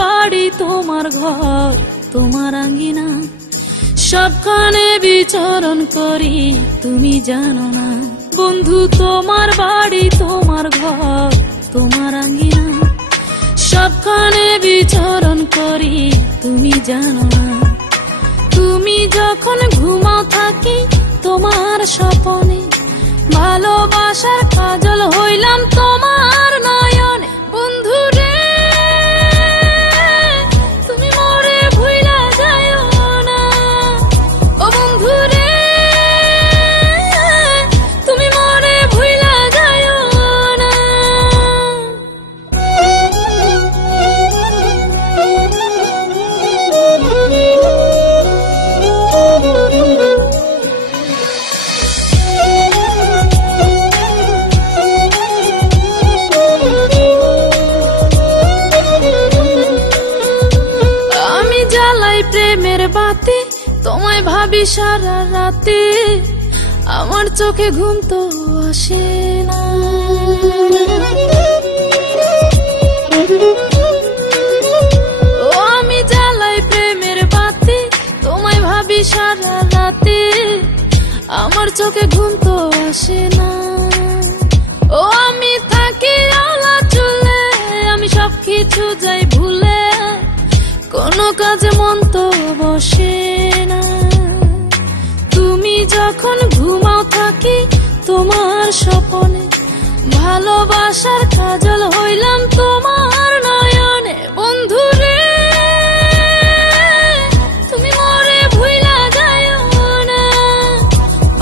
বাড়ি তোমার ঘর তোমার আঙ্গিনা, সবখানে বিচরণ করি তুমি জানো না। বন্ধু তোমার বাড়ি তোমার ঘর তোমার আঙ্গিনা, সবখানে বিচরণ করি তুমি জানো না। তুমি যখন ঘুমাও থাকি তোমার স্বপনে, ভালোবাসার কাজল হইলাম তোমার নয়নে। বন্ধু রে তুমি মরে ভুইলা যাইও না, ও বন্ধু রে তুমি মরে ভুইলা যাইও না। প্রেমের বাতি তোমায় ভাবি সারা রাতে, আমার চোখে ঘুম তো আসে না। ও আমি জ্বালাই প্রেমের বাতি তোমায় ভাবি সারা রাতে, আমার চোখে ঘুম তো আসে না। ও আমি থাকি আলা চুলে, আমি সবকিছু যাই ভুলে, কোনো কাজে মন তো বসে না। তুমি যখন ঘুমাও থাকি তোমার স্বপনে, ভালোবাসার কাজল হইলাম তোমার নয়নে। বন্ধু রে তুমি মরে ভুইলা যাইও না,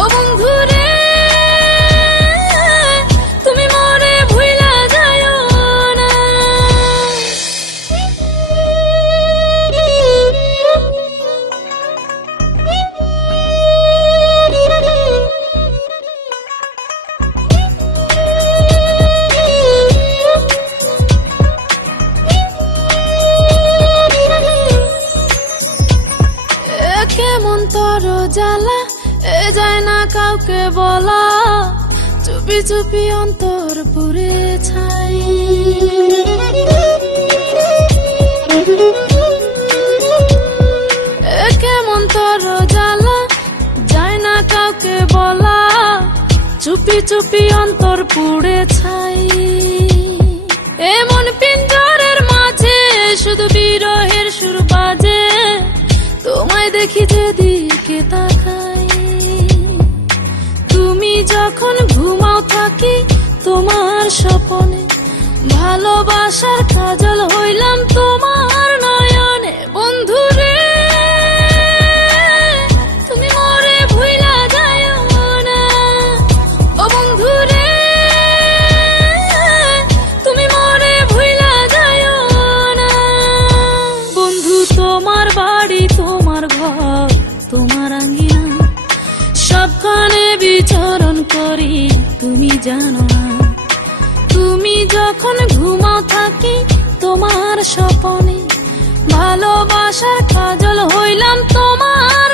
ও বন্ধু রে তুমি মরে ভুইলা যাইও না। কেমন তর জ্বালা এ যায় না কাউকে বলা, চুপি চুপি অন্তর পুরে ছাই। কেমন তর জ্বালা যায় না কাউকে বলা, চুপি চুপি অন্তর পুড়ে ছাই। এমন পিঞ্জরের মাঝে শুধু বিরহের সুর বাজে, তোমায় দেখি যেদিকে তাকাই। তুমি যখন ঘুমাও থাকি তোমার স্বপনে, ভালোবাসার কাজল হইলাম তোমার নয়নে। বন্ধু রে তুমি মরে ভুইলা যাইও না, ও বন্ধু রে তুমি মরে ভুইলা যাইও না। বন্ধু তোমার বাড়ি তোমার ঘর তোমার আঙ্গিনা, সবখানে বিচরণ করি তুমি জানো না। তুমি যখন ঘুমাও থাকি তোমার স্বপনে, ভালোবাসার কাজল হইলাম তোমার